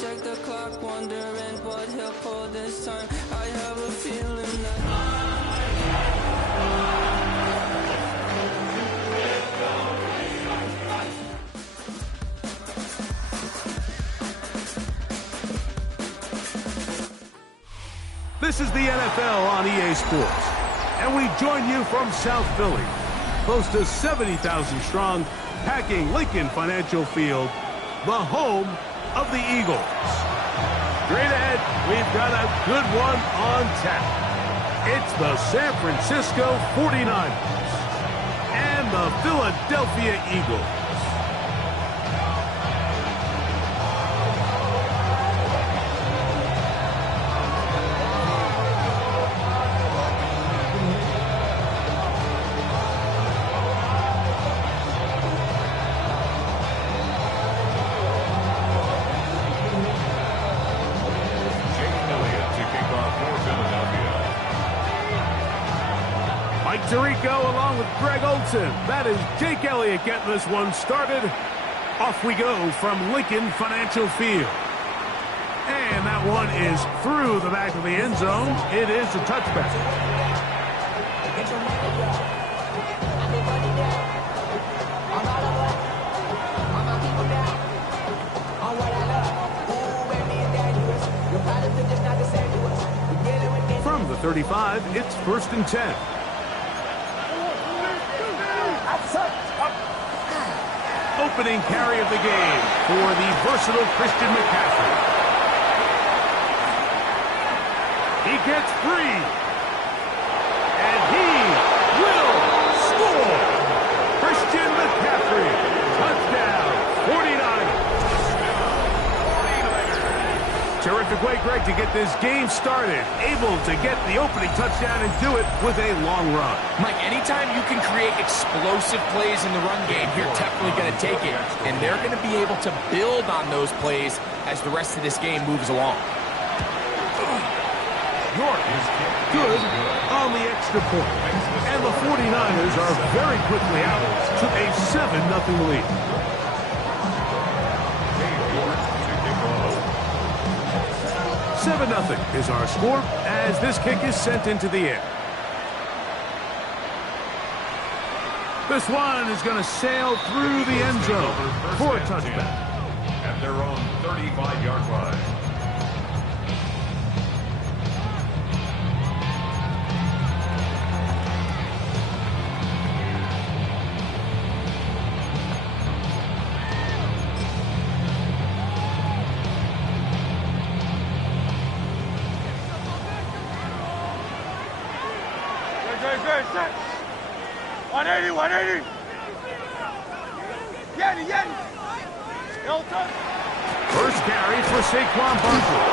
check the clock, wondering what he'll pull this time. I have a feeling that This is the NFL on EA Sports, and we join you from South Philly, close to 70,000 strong, packing Lincoln Financial Field, the home of the Eagles. Straight ahead, we've got a good one on tap. It's the San Francisco 49ers and the Philadelphia Eagles. Tirico along with Greg Olson. That is Jake Elliott getting this one started. Off we go from Lincoln Financial Field. And that one is through the back of the end zone. It is a touchback. From the 35, it's 1st and 10. Opening carry of the game for the versatile Christian McCaffrey. He gets free. And he will score. Christian McCaffrey. Touchdown. 49ers. Terrific way, Greg, to get this game started. Able to get the opening touchdown and do it with a long run. Mike, anytime you can create explosive plays in the run game, you're definitely going to take it. And they're going to be able to build on those plays as the rest of this game moves along. York is good on the extra point. And the 49ers are very quickly out to a 7-0 lead. 7-0 is our score as this kick is sent into the air. This one is going to sail through the end zone for a touchback. At their own 35-yard line. Good. 180, 180. Yeti. Hilton. First carry for Saquon Barkley.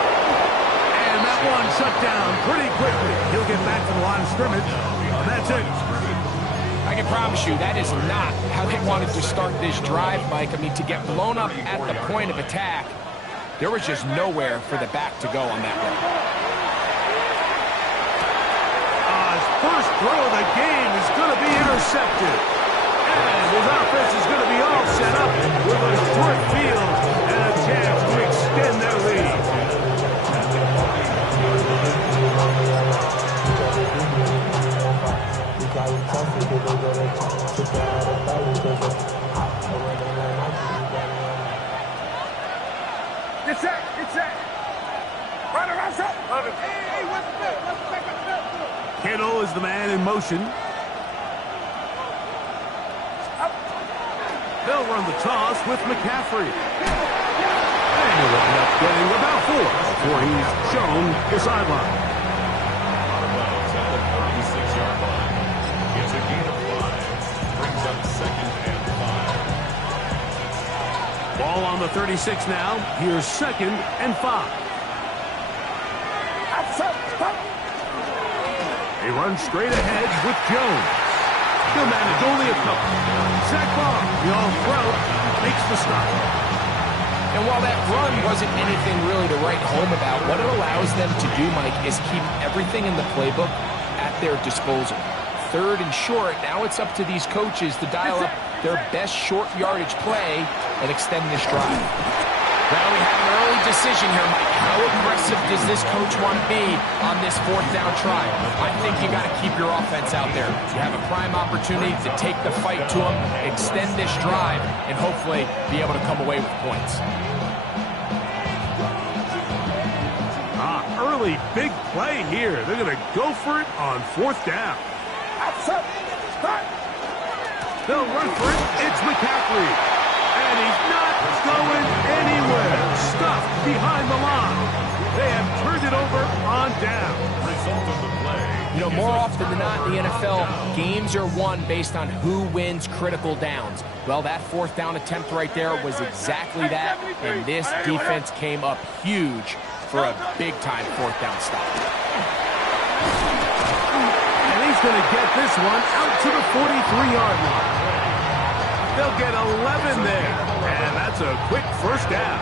And that one shut down pretty quickly. He'll get back to the line of scrimmage. And that's it. I can promise you that is not how they wanted to start this drive, Mike. I mean, to get blown up at the point of attack, there was just nowhere for the back to go on that run. First throw of the game is going to be intercepted. And his offense is going to be all set up with a short field and a chance to extend their lead. Get set. Right around set. Hey, what's the back? Kittle is the man in motion. They'll run the toss with McCaffrey. And he'll wind up getting about 4 before he's shown the sideline. At the 36-yard line. It's a gain of 5. Brings up 2nd and 5. Ball on the 36 now. Here's 2nd and 5. They run straight ahead with Jones. He'll manage only a couple. Zach Barr, the all-throw, makes the stop. And while that run wasn't anything really to write home about, what it allows them to do, Mike, is keep everything in the playbook at their disposal. 3rd and short, now it's up to these coaches to dial up their best short yardage play and extend this drive. Well, we have an early decision here, Mike. How aggressive does this coach want to be on this 4th down try? I think you got to keep your offense out there. You have a prime opportunity to take the fight to them, extend this drive, and hopefully be able to come away with points. Early big play here. They're going to go for it on 4th down. They'll run for it. It's McCaffrey. And he's not going anywhere. Stuffed behind the line. They have turned it over on down. Result of the play. You know, more often than not in the NFL, games are won based on who wins critical downs. Well, that 4th down attempt right there was exactly that, and this defense came up huge for a big-time 4th down stop. And he's going to get this one out to the 43-yard line. They'll get 11 there, and that's a quick 1st down.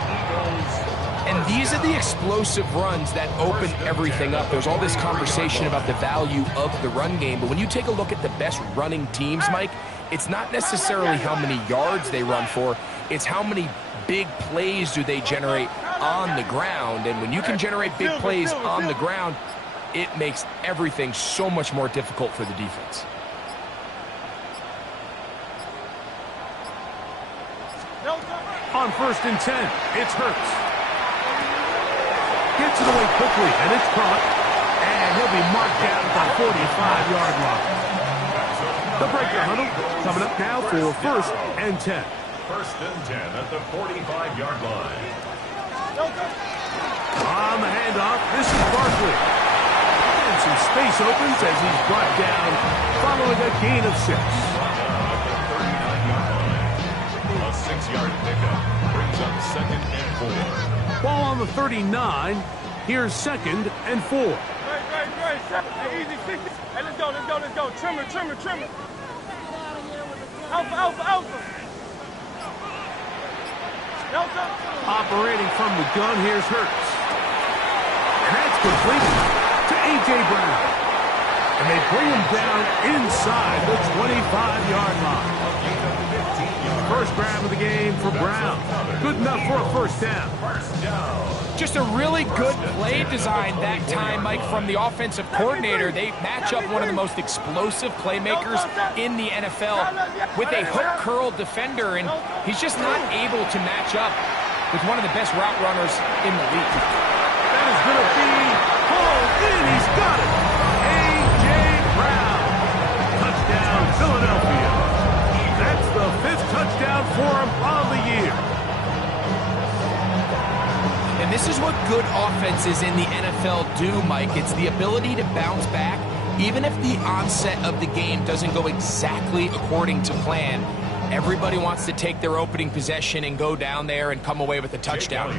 And these are the explosive runs that open everything up. There's all this conversation about the value of the run game, but when you take a look at the best running teams, Mike, it's not necessarily how many yards they run for, it's how many big plays do they generate on the ground. And when you can generate big plays on the ground, it makes everything so much more difficult for the defense. On 1st and 10, it's Hurts. Gets it away quickly, and it's caught. And he'll be marked down at the 45-yard line. The breaker huddle coming up now for 1st and 10. 1st and 10 at the 45-yard line. On the handoff, this is Barkley. And some space opens as he's brought down following a gain of 6. At the 39-yard line. A 6-yard pickup brings up 2nd and 4. Ball on the 39. Here's 2nd and 4. Great. Hey, easy, 60. Hey, let's go. Trimmer. Alpha. Operating from the gun, here's Hurts. And that's completed to A.J. Brown. And they bring him down inside the 25-yard line. 1st grab of the game for Brown. Good enough for a 1st down. Just a really good play design that time, Mike, from the offensive coordinator. They match up one of the most explosive playmakers in the NFL with a hook curl defender, and he's just not able to match up with one of the best route runners in the league. That is going to be hauled in. He's got it. A.J. Brown. Touchdown, Philadelphia. That's the 5th touchdown for him on the year. And this is what good offenses in the NFL do, Mike. It's the ability to bounce back, even if the onset of the game doesn't go exactly according to plan. Everybody wants to take their opening possession and go down there and come away with a touchdown.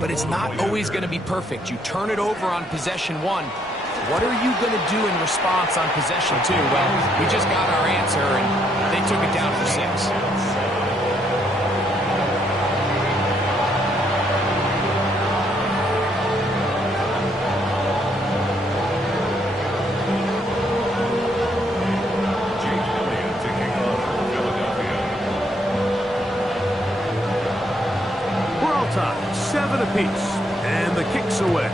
But it's not always going to be perfect. You turn it over on possession 1. What are you going to do in response on possession 2? Well, we just got our answer, and they took it down for 6. Time, 7 apiece, and the kick's away.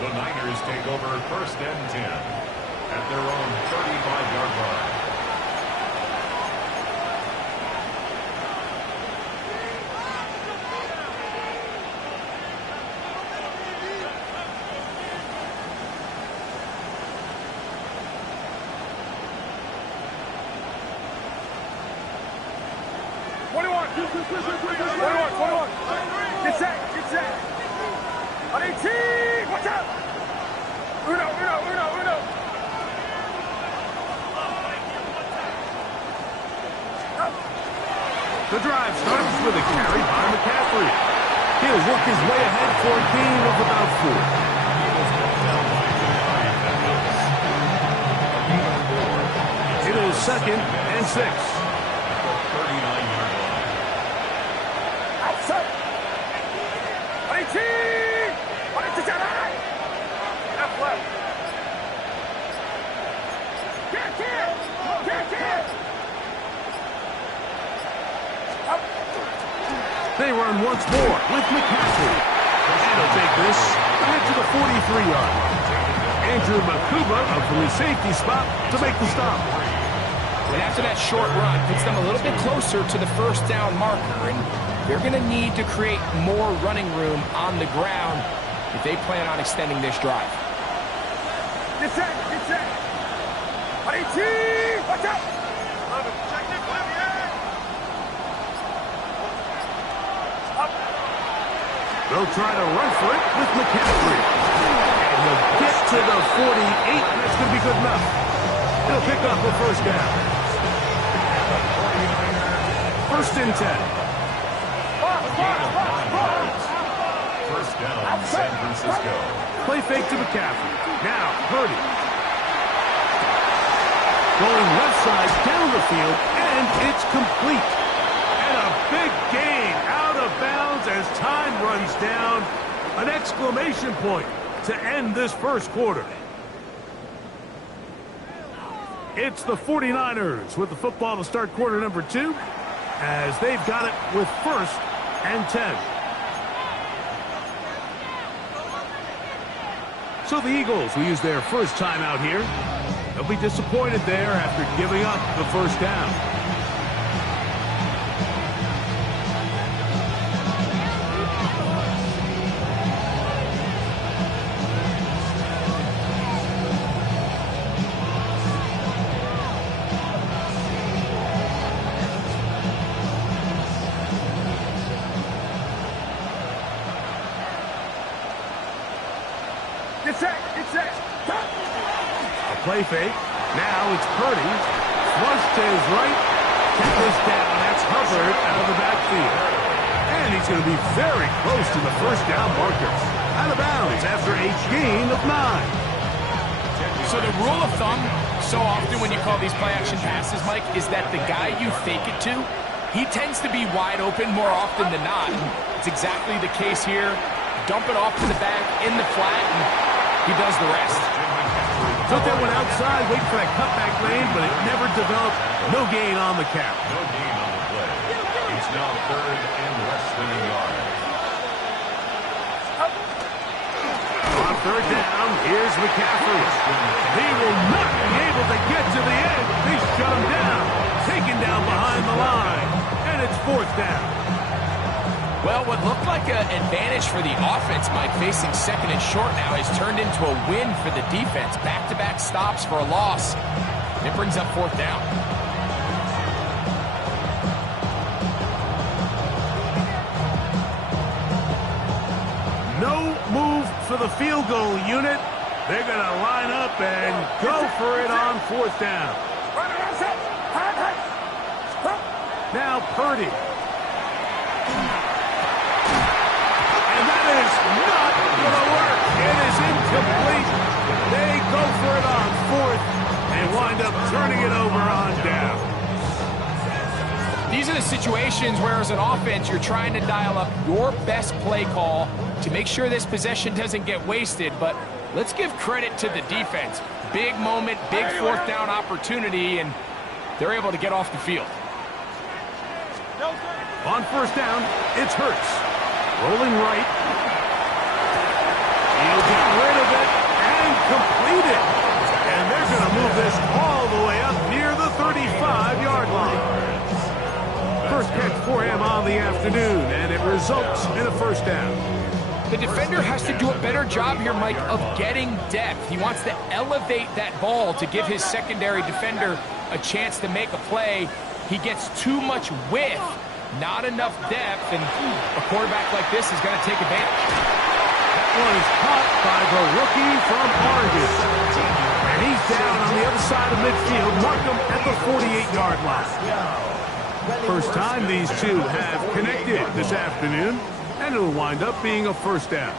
The Niners take over 1st and 10 at their own 35-yard line. Get set. On 18, watch out. Uno. The drive starts with a carry by McCaffrey. He'll work his way ahead for a gain of about 4. It is 2nd and 6. They run once more with McCaffrey. And he'll take this ahead to the 43-yard line. Andrew Makuba up from his safety spot to make the stop. And after that short run, puts them a little bit closer to the first down marker. And they're going to need to create more running room on the ground if they plan on extending this drive. Get set, get set. Watch out. Check it, They'll try to run for it with McCaffrey. And he'll get to the 48, and that's going to be good enough. He'll pick up the first down. First and 10. First down, San Francisco. Play fake to McCaffrey. Now, Purdy. Going left side down the field, and it's complete. And a big gain out of bounds as time runs down. An exclamation point to end this first quarter. It's the 49ers with the football to start quarter number 2, as they've got it with first and 10. So the Eagles will use their first time out here. They'll be disappointed there after giving up the first down. Play fake. Now it's Purdy. Flush to his right. Kept this down. That's Hubbard out of the backfield. And he's going to be very close to the first down marker. Out of bounds after a gain of 9. So the rule of thumb, so often when you call these play-action passes, Mike, is that the guy you fake it to, he tends to be wide open more often than not. It's exactly the case here. Dump it off to the back in the flat, and he does the rest. Took that one outside, waiting for that cutback lane, but it never developed. No gain on the cap. No gain on the play. It's now third and less than a yard. On third down, here's McCaffrey. He will not be able to get to the end. They shut him down. Taken down behind the line. And it's fourth down. Well, what looked like an advantage for the offense, Mike, facing second and short now, has turned into a win for the defense. Back-to-back stops for a loss. And it brings up fourth down. No move for the field goal unit. They're going to line up and go for it on fourth down. Now Purdy. Is not going to work. It is incomplete. They go for it on fourth and wind up turning it over on down. These are the situations where, as an offense, you're trying to dial up your best play call to make sure this possession doesn't get wasted. But let's give credit to the defense. Big moment, big fourth down opportunity, and they're able to get off the field. On first down, it's Hurts. Rolling right. He'll get rid of it and complete it. And they're going to move this all the way up near the 35-yard line. First catch for him on the afternoon, and it results in a first down. The defender has to do a better job here, Mike, of getting depth. He wants to elevate that ball to give his secondary defender a chance to make a play. He gets too much width, not enough depth, and a quarterback like this is going to take advantage. That one is caught by the rookie from Oregon. And he's down on the other side of midfield. Mark him at the 48-yard line. First time these two have connected this afternoon, and it'll wind up being a first down.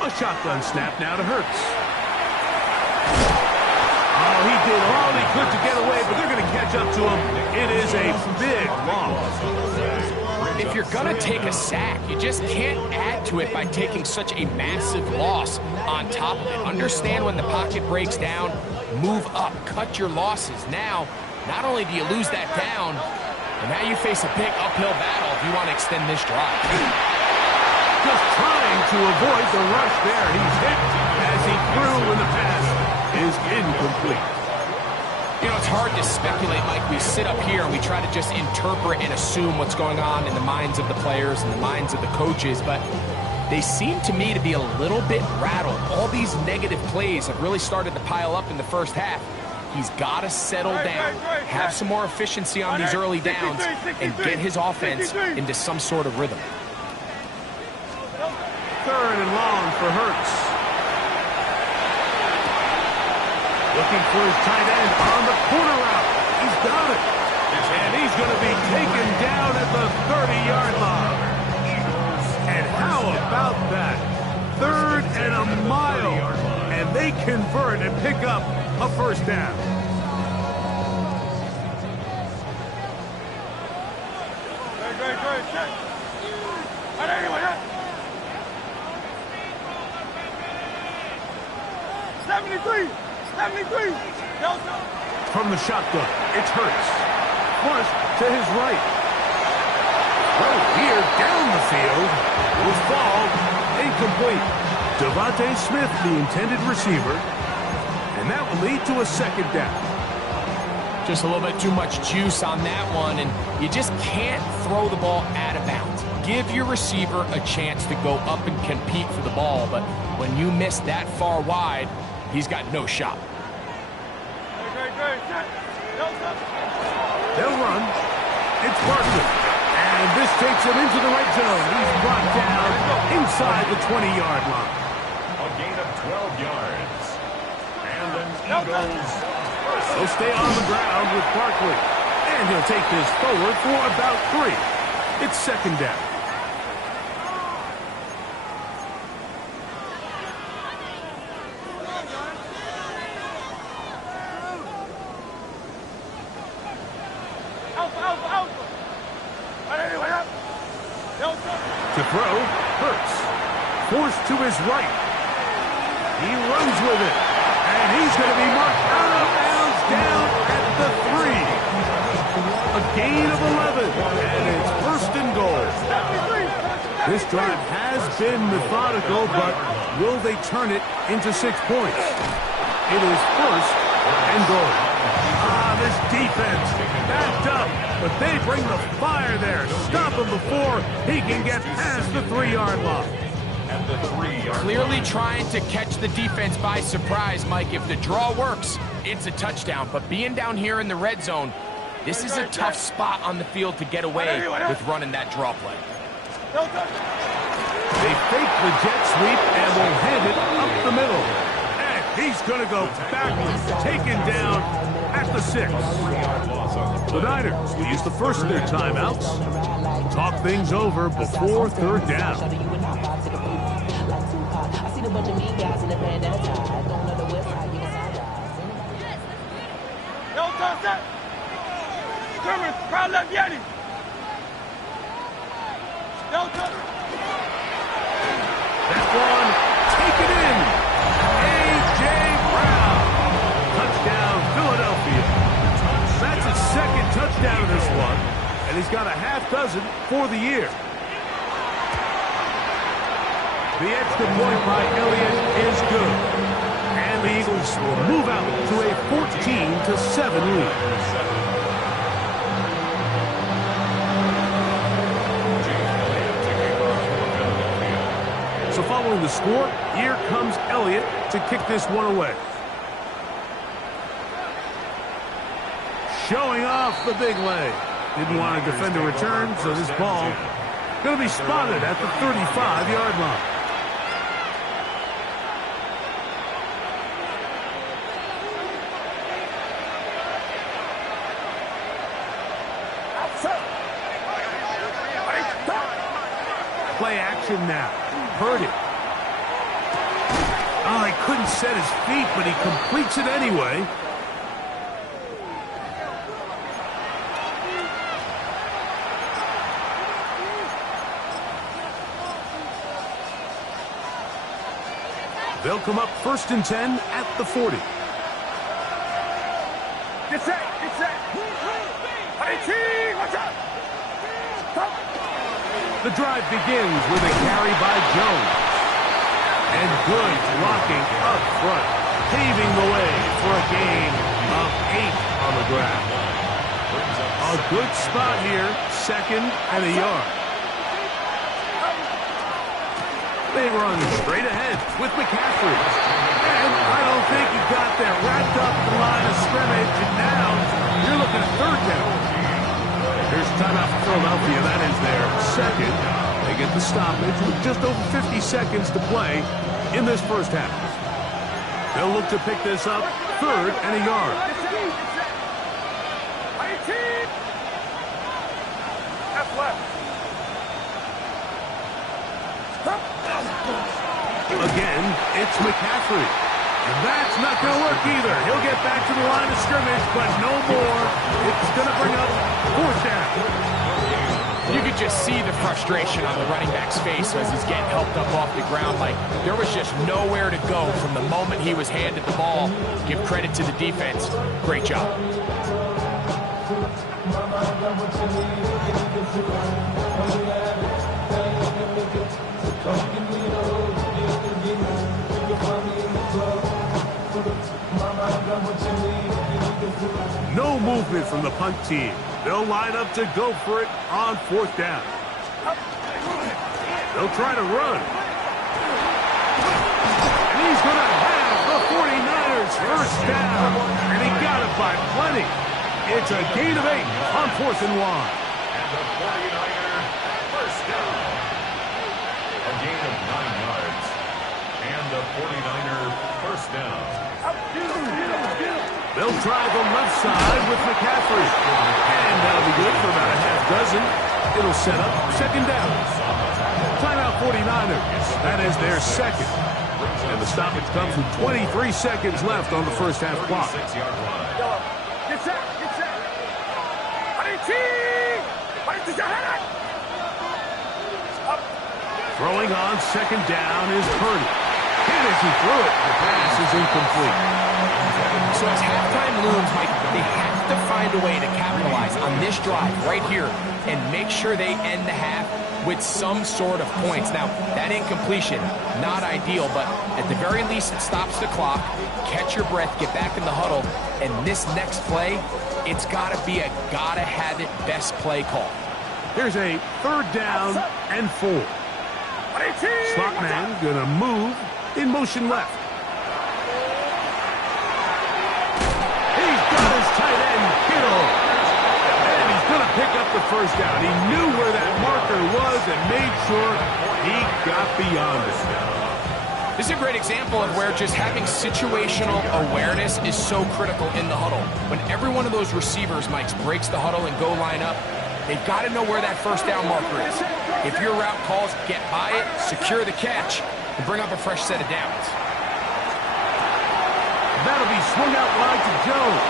A shotgun snap now to Hurts. Oh, he did all he could to get away, but they're going to catch up to him. It is a big loss. if you're going to take a sack, you just can't add to it by taking such a massive loss on top of it. Understand when the pocket breaks down, move up, cut your losses. Now, not only do you lose that down, but now you face a big uphill battle if you want to extend this drive. Just trying to avoid the rush there. He's hit as he threw when the pass is incomplete. You know, it's hard to speculate, Mike. We sit up here and we try to just interpret and assume what's going on in the minds of the players and the minds of the coaches, but they seem to me to be a little bit rattled. All these negative plays have really started to pile up in the first half. He's got to settle down, have some more efficiency on these early downs, and get his offense into some sort of rhythm. 3rd and long for Hurts. Looking for his tight end on the corner route. He's got it. And he's going to be taken down at the 30-yard line. And how about that? 3rd and a mile. And they convert and pick up a first down. Great. 73. From the shotgun, it's Hurts. Flush to his right. Well, here down the field will fall incomplete. Devontae Smith, the intended receiver, and that will lead to a second down. Just a little bit too much juice on that one, and you just can't throw the ball out of bounds. Give your receiver a chance to go up and compete for the ball, but when you miss that far wide, he's got no shot. They'll run. It's Barkley. And this takes him into the red zone. He's brought down inside the 20-yard line. A gain of 12 yards. And an Eagles. He'll stay on the ground with Barkley. And he'll take this forward for about 3. It's second down. To throw, Hurts. Forced to his right. He runs with it. And he's going to be marked out of bounds down at the 3. A gain of 11. And it's 1st and goal. This drive has been methodical, but will they turn it into 6 points? It is 1st and goal. This defense backed up, but they bring the fire there. Stop him before he can get past the 3-yard line. At the 3-yard Clearly trying to catch the defense by surprise, Mike. If the draw works, it's a touchdown. But being down here in the red zone, this is a tough spot on the field to get away with running that draw play. They fake the jet sweep and will hand it up the middle. And he's going to go backwards, taken down at the 6. The Niners will use the first of their timeouts. Talk things over before 3rd down. That one, take it in. A.J. Brown. Touchdown, Philadelphia. That's his 2nd touchdown of this one, and he's got a half dozen for the year. The extra point by Elliott is good. And the Eagles will move out to a 14-7 lead. So following the score, here comes Elliott to kick this one away. Showing off the big leg. Didn't want to defend a return, so this ball going to be spotted at the 35-yard line. Play action now. Purdy. Oh, he couldn't set his feet, but he completes it anyway. They'll come up 1st and 10 at the 40. Get set, get set. Watch out. The drive begins with a carry by Jones. And good blocking up front, paving the way for a gain of 8 on the ground. A good spot here, 2nd and a yard. They run straight ahead with McCaffrey. And I don't think he got there. Wrapped up the line of scrimmage, and now you're looking at 3rd down. Here's timeout for Philadelphia. That is their 2nd. They get the stoppage with just over 50 seconds to play in this first half. They'll look to pick this up 3rd and a yard. That's left. Again, it's McCaffrey. And that's not going to work either. He'll get back to the line of scrimmage, but no more. It's going to bring up 4th down. You could just see the frustration on the running back's face as he's getting helped up off the ground. Like, there was just nowhere to go from the moment he was handed the ball. Give credit to the defense. Great job. No movement from the punt team. They'll line up to go for it on 4th down. They'll try to run. And he's going to have the 49ers 1st down. And he got it by plenty. It's a gain of 8 on 4th and 1. And the 49er 1st down. A gain of 9 yards. And the 49er 1st down. They'll try the left side with McCaffrey. And that'll be good for about a half dozen. It'll set up 2nd down. Timeout 49ers. That is their 2nd. And the stoppage comes with 23 seconds left on the first half clock. 6-yard line. Get set, get set. Throwing on 2nd down is Purdy. Hit as he threw it. The pass is incomplete. So as halftime looms, Mike, they have to find a way to capitalize on this drive right here and make sure they end the half with some sort of points. Now, that incompletion, not ideal, but at the very least, it stops the clock. Catch your breath, get back in the huddle, and this next play, it's got to be a gotta-have-it best play call. Here's a 3rd down and 4. Slot man gonna move in motion left. He's got his tight end, Kittle. And he's gonna pick up the 1st down. He knew where that marker was and made sure he got beyond it. This is a great example of where just having situational awareness is so critical in the huddle. When every one of those receivers, Mike, breaks the huddle and go line up, they've got to know where that 1st down marker is. If your route calls, get by it, secure the catch, and bring up a fresh set of downs. That'll be swung out wide to Jones.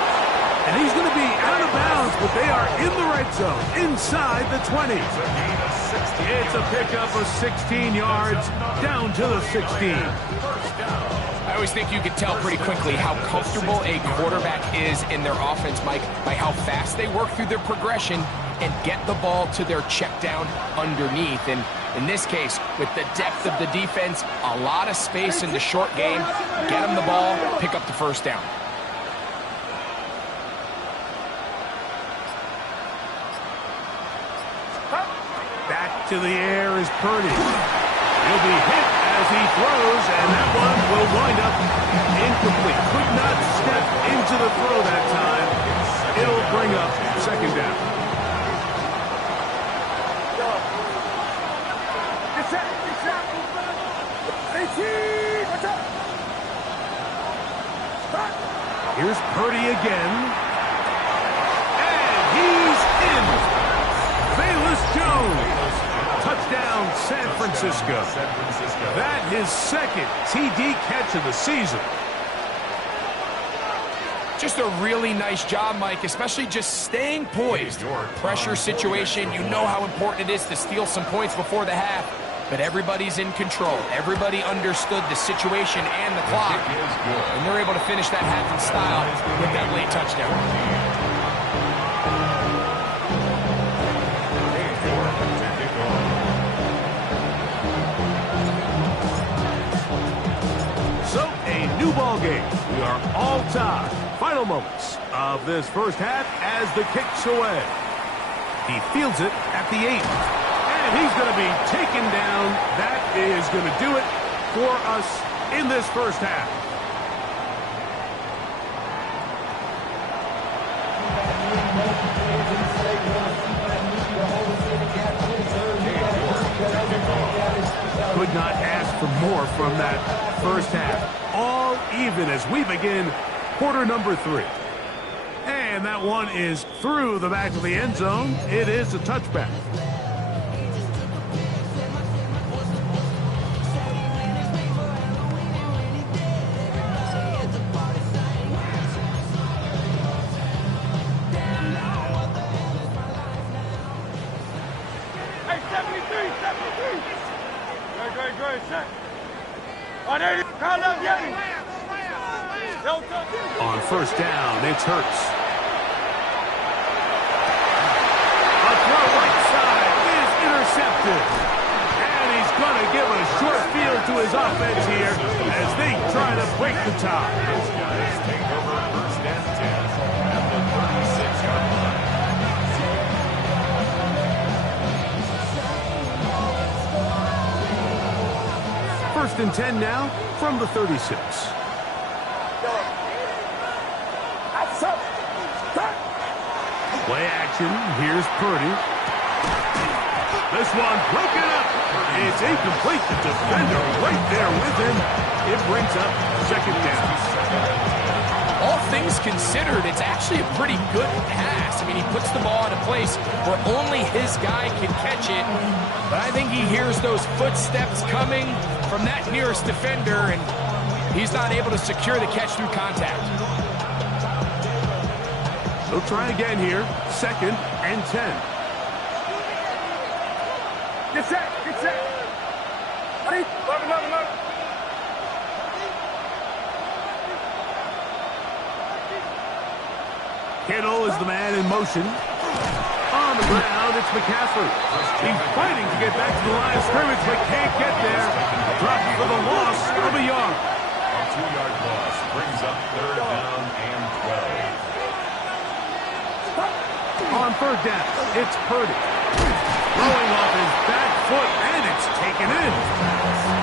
And he's going to be out of bounds, but they are in the red zone, inside the 20. It's a pickup of 16 yards, down to the 16. I always think you can tell pretty quickly how comfortable a quarterback is in their offense, Mike, by how fast they work through their progression and get the ball to their check down underneath. And in this case, with the depth of the defense, a lot of space in the short game, get them the ball, pick up the 1st down. Back to the air is Purdy. He'll be hit as he throws, and that one will wind up incomplete. Could not step into the throw that time. It'll bring up 2nd down. Here's Purdy again. And he's in. Velus Jones. Touchdown, San Francisco. That his 2nd TD catch of the season. Just a really nice job, Mike, especially just staying poised. Pressure situation, you know how important it is to steal some points before the half. but everybody's in control. Everybody understood the situation and the clock, and they're able to finish that half in style with that late touchdown. So, a new ball game. We are all tied. Final moments of this first half as the kick's away. He fields it at the 8. And he's going to be taken down. That is going to do it for us in this first half. Could not ask for more from that first half. All even as we begin quarter number 3. And that one is through the back of the end zone. It is a touchback. Hey, 73, 73. Great, set. Oh, there it is. Call up, Yanni. On first down, it's Hurts. A throw right side is intercepted. And he's going to give a short field to his offense here as they try to break the tie. Those guys take over first and 10 at the 36-yard line. First and 10 now from the 36. Play action. Here's Purdy. This one broken up. It's incomplete. The defender right there with him. It brings up second down. All things considered, it's actually a pretty good pass. I mean, he puts the ball in a place where only his guy can catch it. But I think he hears those footsteps coming from that nearest defender, and he's not able to secure the catch through contact. They'll try again here. Second and 10. Get set. Ready? Love. Kittle is the man in motion. On the ground, it's McCaffrey. He's fighting to get back to the line of scrimmage, but can't get there. Dropped for the loss of a yard. A 2-yard loss brings up third down and 12. On third down, it's Purdy. Throwing off his back foot, and it's taken in.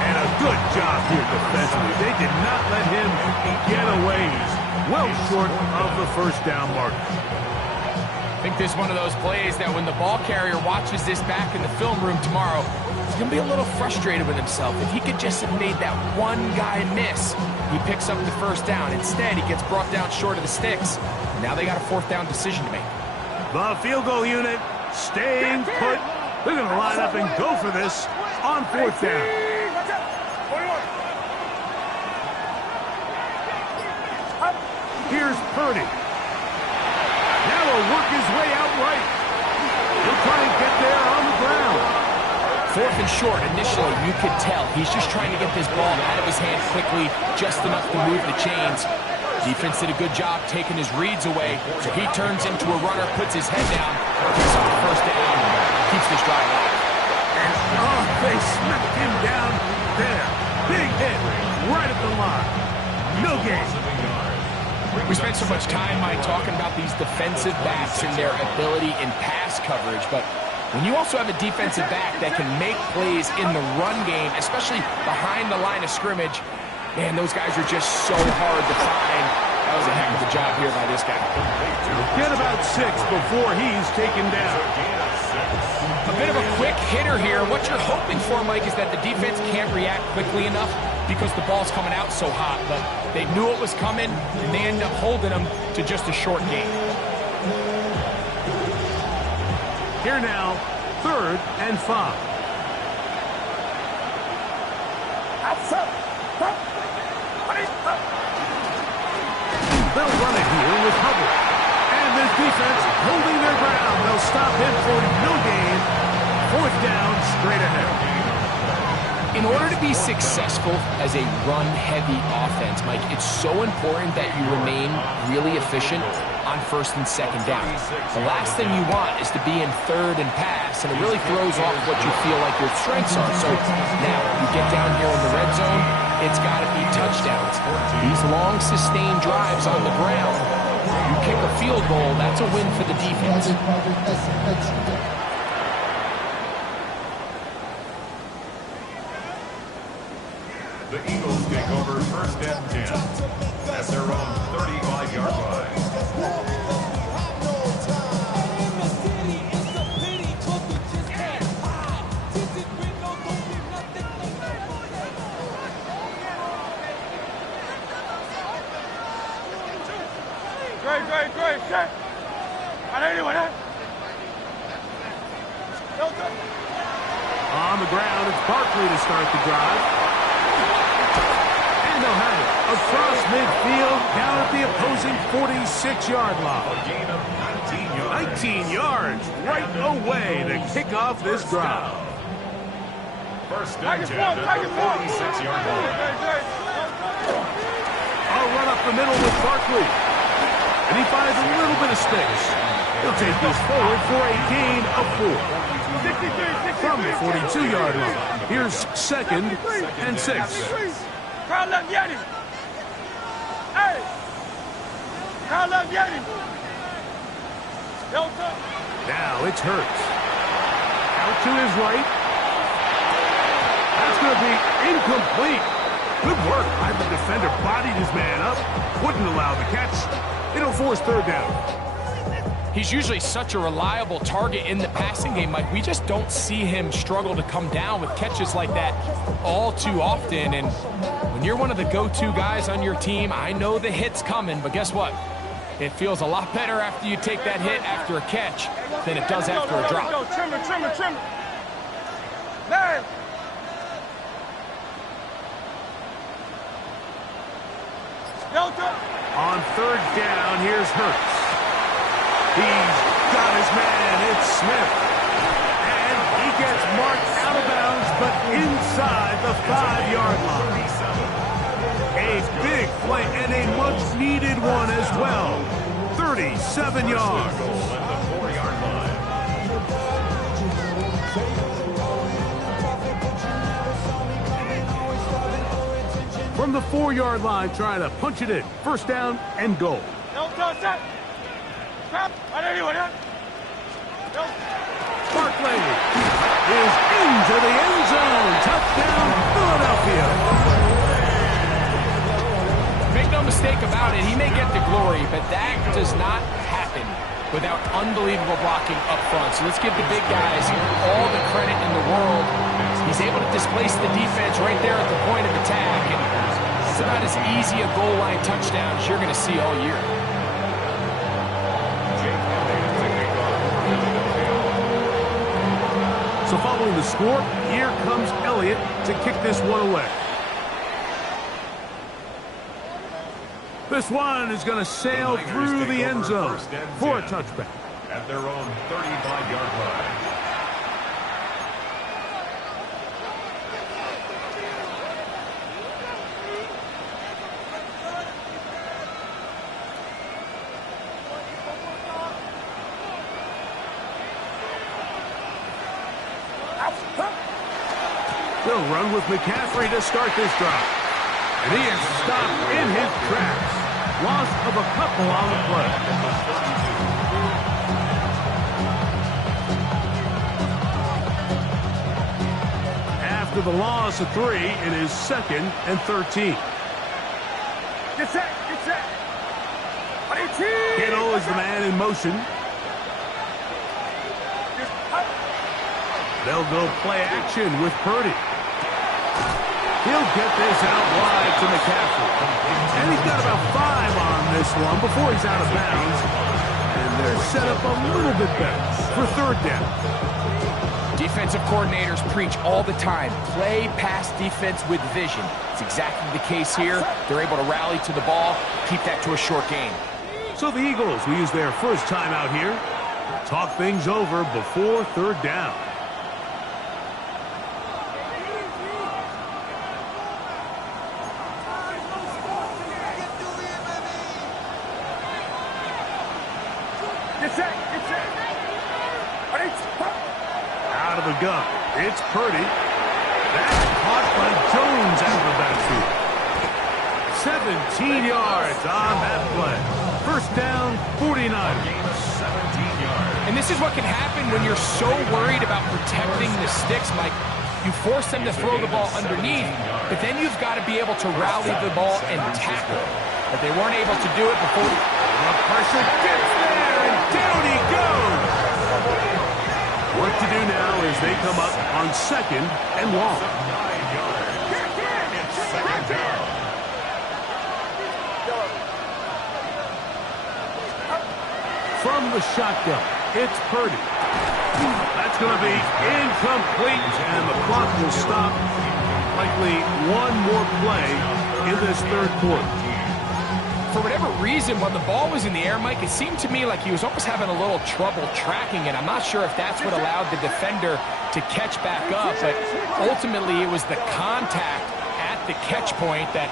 And a good job here defensively. They did not let him get away. He's well short of the first down mark. I think this is one of those plays that when the ball carrier watches this back in the film room tomorrow, he's going to be a little frustrated with himself. If he could just have made that one guy miss, he picks up the first down. Instead, he gets brought down short of the sticks. Now they got a fourth down decision to make. The field goal unit staying put. They're going to line up and go for this on fourth down. Here's Purdy. Now he'll work his way out right. He'll try and get there on the ground. Fourth and short, initially, you could tell he's just trying to get this ball out of his hand quickly, just enough to move the chains. Defense did a good job taking his reads away, so he turns into a runner, puts his head down, picks up the first down, keeps this drive alive. And they smacked him down there. Big hit right at the line. No gain. We spent so much time, Mike, talking about these defensive backs and their ability in pass coverage, but when you also have a defensive back that can make plays in the run game, especially behind the line of scrimmage, man, those guys are just so hard to find. That was a heck of a job here by this guy. Get about 6 before he's taken down. A bit of a quick hitter here. What you're hoping for, Mike, is that the defense can't react quickly enough because the ball's coming out so hot. But they knew it was coming, and they end up holding them to just a short gain. Here now, third and 5. They'll run it here with Hubbard. And this defense holding their ground. They'll stop him for no gain. Fourth down, straight ahead. In order to be successful as a run-heavy offense, Mike, it's so important that you remain really efficient on first and second down. The last thing you want is to be in third and pass, and it really throws off what you feel like your strengths are. So now you get down here in the red zone, it's got to be touchdowns. These long, sustained drives on the ground, you kick a field goal, that's a win for the defense. The Eagles take over first and 10 at their own 35-yard line. Great, set. On the ground, it's Barkley to start the drive. And they'll have it across midfield, down at the opposing 46-yard line. A gain of 19 yards right away to kick off this drive. First and 10 at the 46-yard line. I'll run up the middle with Barkley. And he finds a little bit of space. He'll take this forward for a gain of 4. From the 42-yard line, here's second and 6. Crowd left Yeti. Hey! Crowd left Yeti. Now it's Hurts. Out to his right. That's going to be incomplete. Good work by the defender. Bodied his man up. Wouldn't allow the catch. It'll force third down. He's usually such a reliable target in the passing game, Mike. We just don't see him struggle to come down with catches like that all too often. And when you're one of the go-to guys on your team, I know the hit's coming, but guess what? It feels a lot better after you take that hit after a catch than it does after a drop. Trim it. Man! On third down, here's Hurts. He's got his man, it's Smith. And he gets marked out of bounds, but inside the 5-yard line. A big play and a much-needed one as well. 37 yards. From the 4-yard line, trying to punch it in. First down and goal. Barkley is into the end zone. Touchdown, Philadelphia. Make no mistake about it, he may get the glory, but that does not happen without unbelievable blocking up front. So let's give the big guys all the credit in the world. He's able to displace the defense right there at the point of attack. And it's about as easy a goal line touchdown as you're going to see all year. So following the score, here comes Elliott to kick this one away. This one is going to sail through the end zone for a touchback. At their own 35-yard line. They'll run with McCaffrey to start this drive. And he is stopped in his tracks. Loss of a couple on the play. After the loss of 3, it is second and 13. Get set. Kittle is the man in motion. They'll go play action with Purdy. He'll get this out wide to McCaffrey. And he's got about 5 on this one before he's out of bounds. And they're set up a little bit better for third down. Defensive coordinators preach all the time, play pass defense with vision. It's exactly the case here. They're able to rally to the ball, keep that to a short game. So the Eagles will use their first time out here. Talk things over before third down. the gun. It's Purdy. That's caught by Jones out of the backfield. 17 yards on that play. First down, 49. Gain of 17 yards. And this is what can happen when you're so worried about protecting the sticks, Mike. You force them to throw the ball underneath, but then you've got to be able to rally the ball and tackle. But they weren't able to do it before. The pressure gets there, and down he goes. What to do now as they come up on second and long. 9 yards. It's second down. From the shotgun, it's Purdy. That's going to be incomplete, and the clock will stop. Likely one more play in this third quarter. For whatever reason, when the ball was in the air, Mike, it seemed to me like he was almost having a little trouble tracking it. I'm not sure if that's what allowed the defender to catch back up, but ultimately it was the contact at the catch point that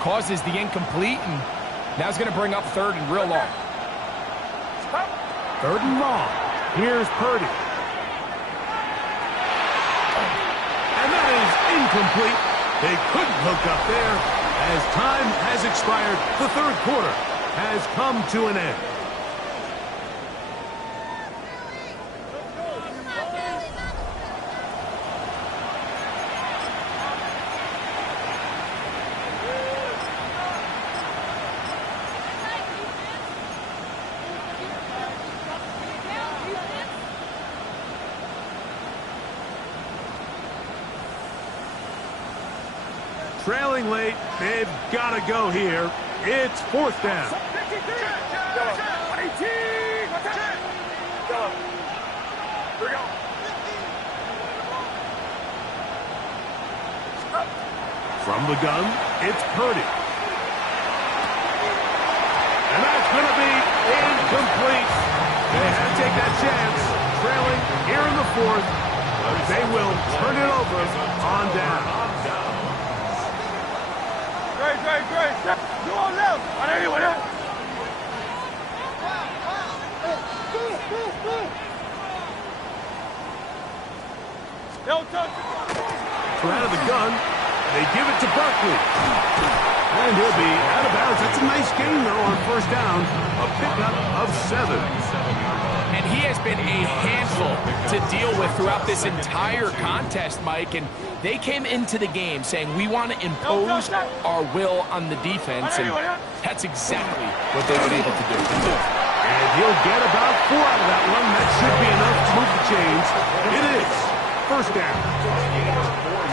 causes the incomplete, and now it's going to bring up third and real long. Third and long. Here's Purdy. And that is incomplete. They couldn't hook up there. As time has expired, the third quarter has come to an end. Trailing late, they've got to go here. It's fourth down. From the gun, it's Purdy. And that's going to be incomplete. They had to take that chance, trailing here in the fourth. But they will turn it over on down. Great. You on left. Anyone else? For out of the gun, they give it to Barkley. And he'll be out of bounds. That's a nice gain, though, on first down. A pickup of 7. And he has been a handful to deal with throughout this entire contest, Mike. And they came into the game saying, we want to impose our will on the defense. And that's exactly what they've been able to do. And he'll get about 4 out of that one. That should be enough to move the chains. It is first down.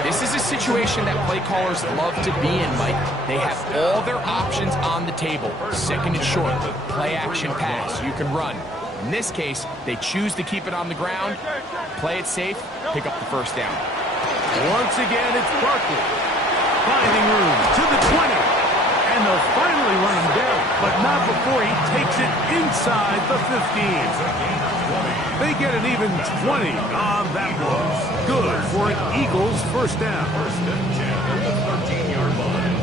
This is a situation that play callers love to be in, Mike. They have all their options on the table. Second and short, play action pass, you can run. In this case, they choose to keep it on the ground, play it safe, pick up the first down. Once again, it's Barkley. Finding room to the 20. And they'll finally run him down, but not before he takes it inside the 15. They get an even 20 on that one. Good for an Eagles first down. First and 10 at the 13-yard line.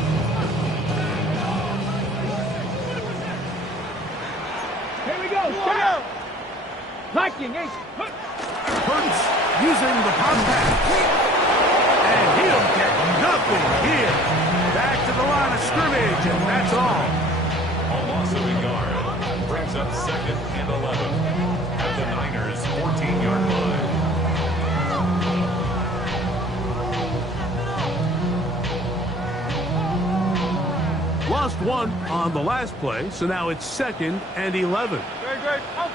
Here we go. Stop. Hiking. Hurts using the pop pass. And he'll get nothing here. Back to the line of scrimmage, and that's all. A loss of a yard brings up second and 11 at the Niners' 14-yard line. Lost one on the last play, so now it's second and 11. Great. Out.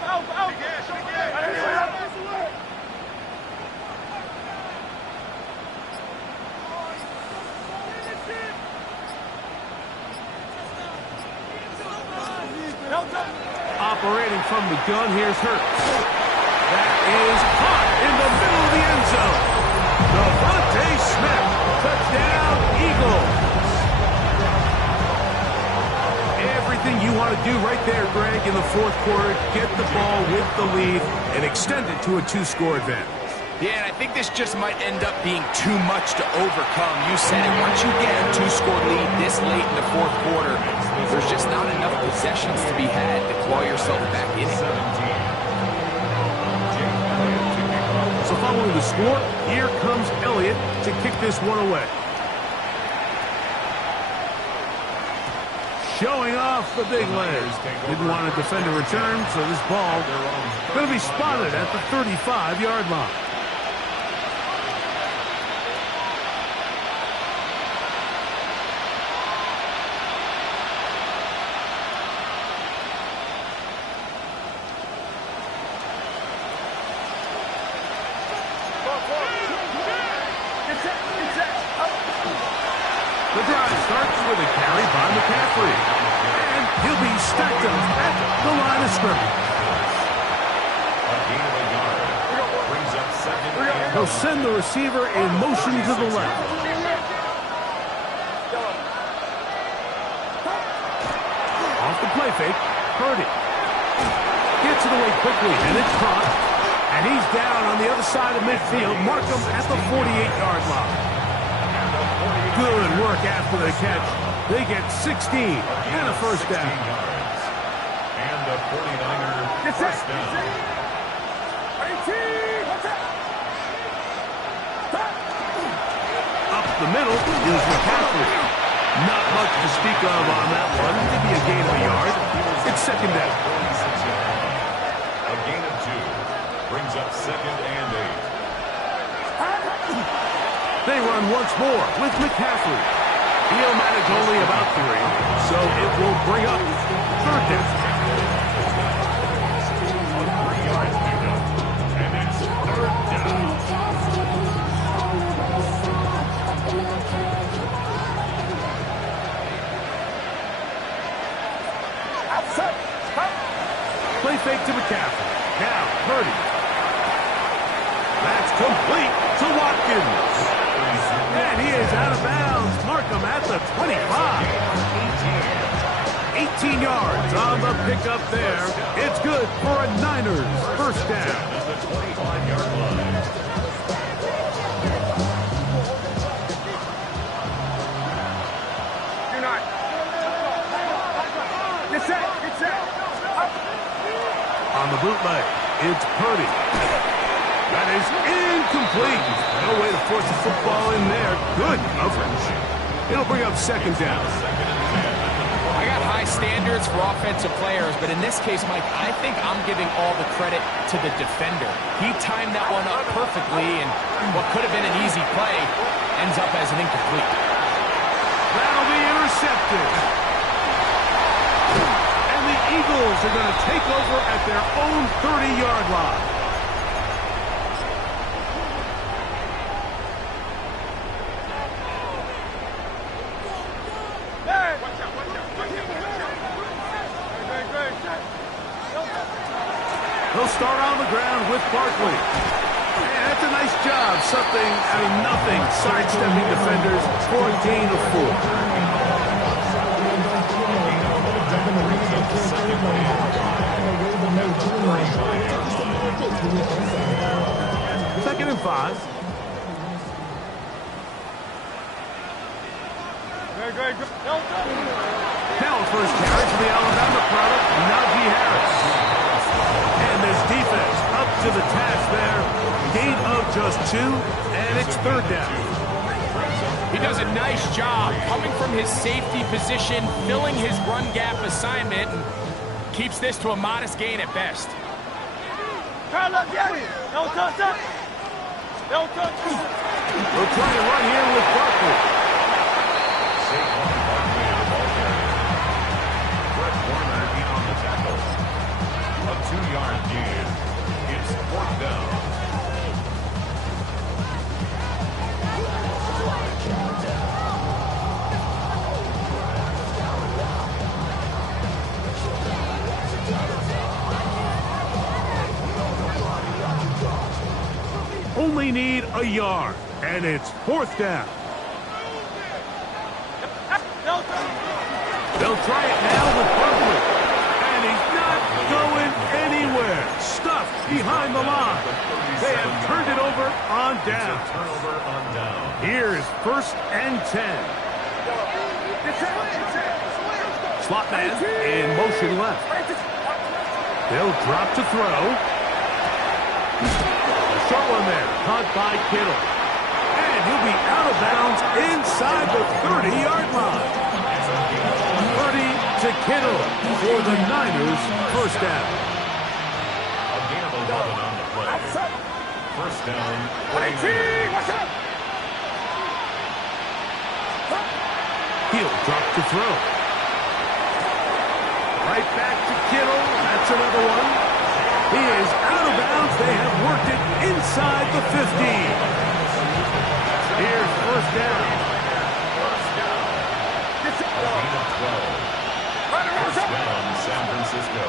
Operating from the gun, here's Hurts. That is caught in the middle of the end zone. Devontae Smith, touchdown, Eagles. Everything you want to do right there, Greg, in the fourth quarter, get the ball with the lead and extend it to a 2-score advantage. Yeah, and I think this just might end up being too much to overcome. You said it. Once you get a 2-score lead this late in the fourth quarter, there's just not enough possessions to be had to claw yourself back in it. So following with the score. Here comes Elliott to kick this one away. Showing off the big legs. Didn't want to defend a return, so this ball going to be spotted at the 35-yard line. The drive starts with a carry by McCaffrey. And he'll be stacked up at the line of scrimmage. A gain of a yard. Brings up second. He'll send the receiver in motion to the left. Off the play fake, Purdy. Gets it away quickly, and it's caught. And he's down on the other side of midfield. Mark him at the 48-yard line. Good work after the catch. They get 16 and a first down. And a 49er first down. Up the middle is McCaffrey. Not much to speak of on that one. Maybe a gain of a yard. It's second down. A gain of 2. Brings up second and 8. They run once more with McCaffrey. He'll manage only about 3, so it will bring up third down. And it's third down. Play fake to McCaffrey. Now, Purdy. That's complete to Watkins. And he is out of bounds. Mark him at the 25. 18 yards on the pickup there. It's good for a Niners first down. At the 25-yard line. You're not. Get set. Get set. On the bootleg, it's Purdy. That is incomplete. No way to force the football in there. Good coverage. It'll bring up second down. I got high standards for offensive players, but in this case, Mike, I think I'm giving all the credit to the defender. He timed that one up perfectly, and what could have been an easy play ends up as an incomplete. That'll be intercepted. And the Eagles are going to take over at their own 30-yard line. They'll start on the ground with Barkley. And that's a nice job. Something out of nothing. Sidestepping defenders for a gain of 4. Second and 5. Now first carry for the Alabama product, Najee Harris. And this defense up to the task there. Gain of just 2, and it's third down. He does a nice job coming from his safety position, filling his run gap assignment, and keeps this to a modest gain at best. Don't touch that. Don't touch it. They'll try to run here with Barkley. Saquon Barkley, the ball carrier. Fred Warner in on the tackle. A 2-yard gain. It's fourth down. Only need a yard, and it's fourth down. They'll try it now with Barkley. And he's not going anywhere. Stuffed behind the line. They have turned it over on down. Turnover on down. Here is first and 10. Slot man in motion left. They'll drop to throw. The short one there, caught by Kittle. And he'll be out of bounds inside the 30-yard line. Purdy to Kittle for the Niners' first down. A gain of 11 on the play. First down. He'll drop to throw. Right back to Kittle. That's another one. He is out of bounds. They have worked it inside the 15. Here's first down. Gain of 12. First down, San Francisco.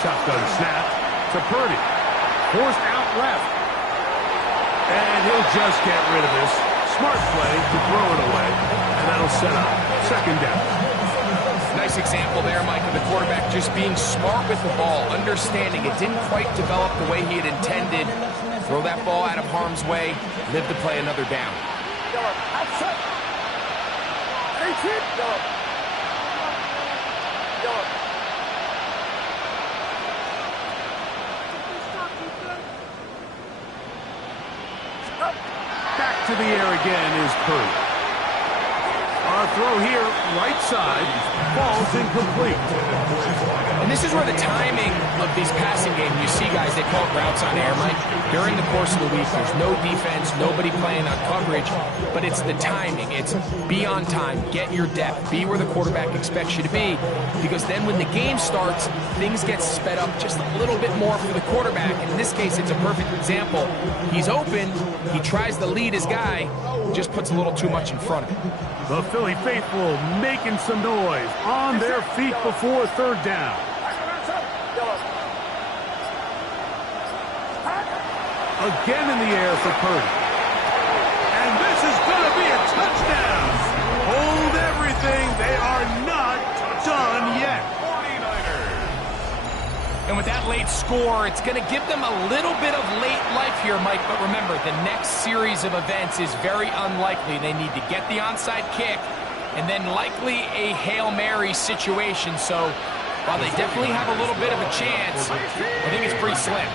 Shotgun snap to Purdy. Forced out left. And he'll just get rid of this. Smart play to throw it away. And that'll set up second down. Nice example there, Mike, of the quarterback just being smart with the ball, understanding it didn't quite develop the way he had intended. Throw that ball out of harm's way, live to play another down. Back to the air again is Purdy. Throw here, right side, falls incomplete. And this is where the timing of these passing games, you see guys, they call it routes on air, Mike. During the course of the week, there's no defense, nobody playing on coverage, but it's the timing. It's be on time, get your depth, be where the quarterback expects you to be, because then when the game starts, things get sped up just a little bit more for the quarterback. And in this case, it's a perfect example. He's open, he tries to lead his guy, just puts a little too much in front of him. The Philly faithful making some noise on their feet before third down. Again in the air for Purdy. And this is going to be a touchdown. Hold everything. They are not done yet. 49ers. And with that late score, it's going to give them a little bit of late life here, Mike. But remember, the next series of events is very unlikely. They need to get the onside kick and then likely a Hail Mary situation. So while they definitely have a little bit of a chance, I think it's pretty slim.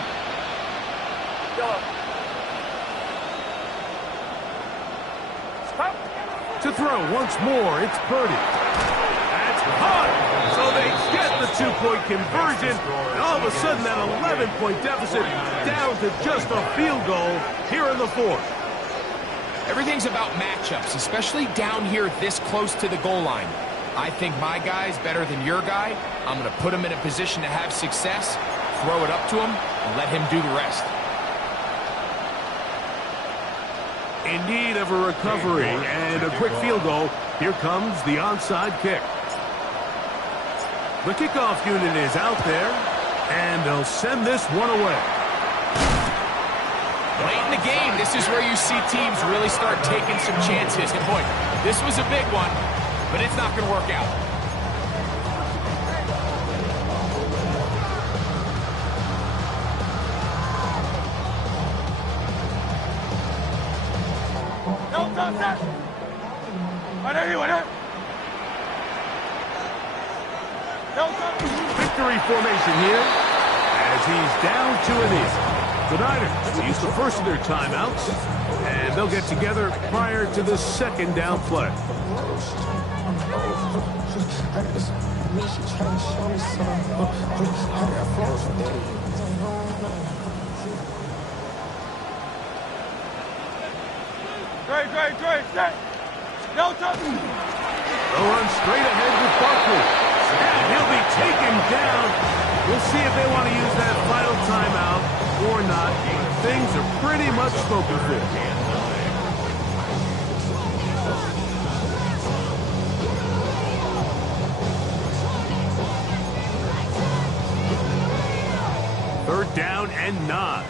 To throw once more, it's Purdy. That's hot. So they get the two-point conversion, and all of a sudden that 11-point deficit down to just a field goal here in the fourth. Everything's about matchups, especially down here this close to the goal line. I think my guy's better than your guy. I'm going to put him in a position to have success, throw it up to him, and let him do the rest. In need of a recovery and a quick field goal, here comes the onside kick. The kickoff unit is out there, and they'll send this one away. Late in the game, this is where you see teams really start taking some chances. And boy, this was a big one, but it's not going to work out. Victory formation here as he's down to a knee. The Niners use the first of their timeouts, and they'll get together prior to the second down play. Great, set. No touch. They'll run straight ahead with Barkley, and he'll be taken down. We'll see if they want to use that final timeout or not. Things are pretty much spoken for. Third down and 9.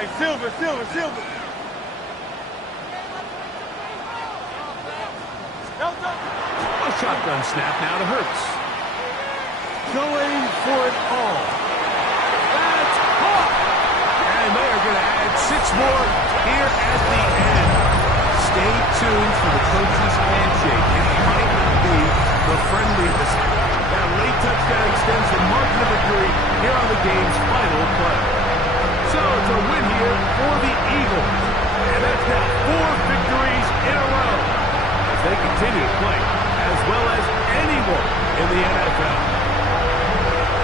Hey, Silver. A shotgun snap now to Hurts. Going for it all. That's caught. And they are going to add 6 more here at the end. Stay tuned. for the coach's handshake. It might not be the friendliest. That late touchdown extends the margin of victory here on the game's final play. So it's a win here for the Eagles. And that's now 4 victories in a row as they continue to play as well as anyone in the NFL.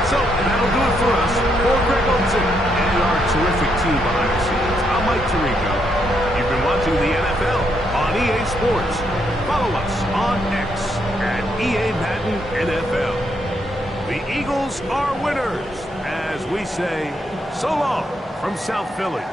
So that'll do it for us. For Greg Olsen and our terrific team behind the scenes, I'm Mike Tirico. You've been watching the NFL on EA Sports. Follow us on X at EA Madden NFL. The Eagles are winners as we say so long from South Philly.